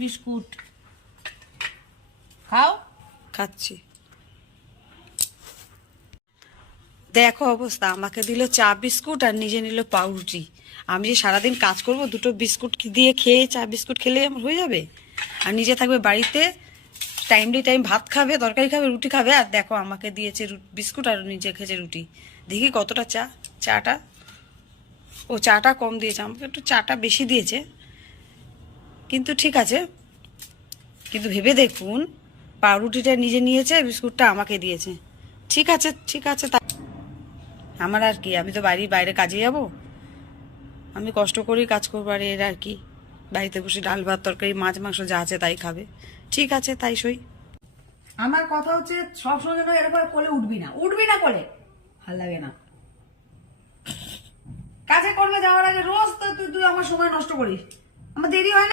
Biscuit খাও। খাচ্ছি। দেখো অবস্থা, আমাকে দিল চা বিস্কুট আর নিজে নিল পাউরুটি। আমি যে সারাদিন কাজ করব, দুটো বিস্কুট দিয়ে খেয়ে চা বিস্কুট খেলে আমার হয়ে যাবে? আর নিজে থাকবে বাড়িতে, টাইম ভাত খাবে, তরকারি খাবে, রুটি খাবে, আর দেখো আমাকে দিয়েছে বিস্কুট আর নিজে খেয়েছে রুটি। দেখি কতটা চাটা ও চাটা কম দিয়েছে, আমাকে একটু চাটা বেশি দিয়েছে, কিন্তু ঠিক আছে। কিন্তু ভেবে দেখুন, পাউরুটিটা নিজে নিয়েছে, বিস্কুটটা আমাকে দিয়েছে। ঠিক আছে, ঠিক আছে, আমার আর কি, আমি তো বাইরে কাজে যাব, আমি কষ্ট করেই কাজ করবো, আর এর আর কি, বাড়িতে বসে ডাল ভাত তরকারি মাছ মাংস যা আছে তাই খাবে। ঠিক আছে, তাই সই। আমার কথা হচ্ছে সবসময় যেন এরকম কোলে উঠবি না কোলে, ভাল লাগে না। কাজে করবে যাওয়ার আগে রোজ তো তুই আমার সময় নষ্ট করিস, আমার দেরি হয় না।